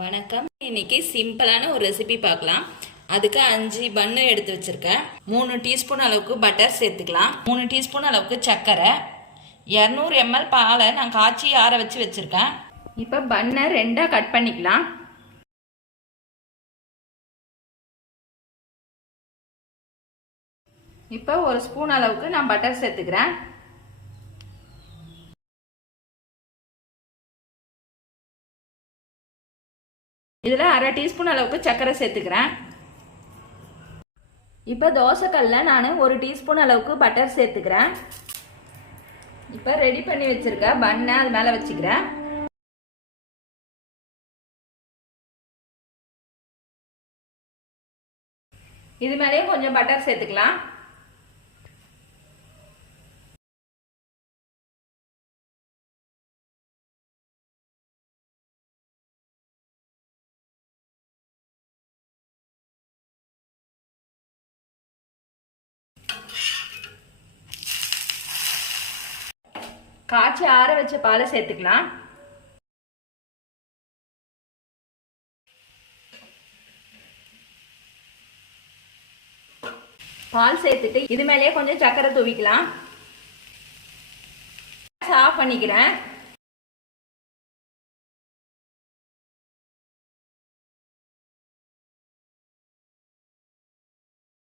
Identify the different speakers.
Speaker 1: வணக்கம். இன்னைக்கு சிம்பிளான ஒரு ரெசிபி பார்க்கலாம். அதுக்கு அஞ்சு பன்னு எடுத்து வச்சிருக்கேன். மூணு டீஸ்பூன் அளவுக்கு பட்டர் சேர்த்துக்கலாம். மூணு டீஸ்பூன் அளவுக்கு சர்க்கரை. இரநூறு எம்எல் பாலை நான் காய்ச்சி ஆற வச்சு வச்சிருக்கேன். இப்போ பன்னை ரெண்டாக கட் பண்ணிக்கலாம். இப்போ ஒரு ஸ்பூன் அளவுக்கு நான் பட்டர் சேர்த்துக்கிறேன். இதில் அரை டீஸ்பூன் அளவுக்கு சர்க்கரை சேர்த்துக்கிறேன். இப்போ தோசைக்கல்லில் நான் ஒரு டீஸ்பூன் அளவுக்கு பட்டர் சேர்த்துக்கிறேன். இப்போ ரெடி பண்ணி வச்சுருக்க பண்ணை அது மேலே வச்சுக்கிறேன். இது மேலேயும் கொஞ்சம் பட்டர் சேர்த்துக்கலாம். காய்ச்சி ஆற வச்ச பாலை சேர்த்துக்கலாம். பால் சேர்த்துட்டு இது மேலேயே கொஞ்சம் சக்கரை தூவிக்கலாம். ஆஃப் பண்ணிக்கிறேன்.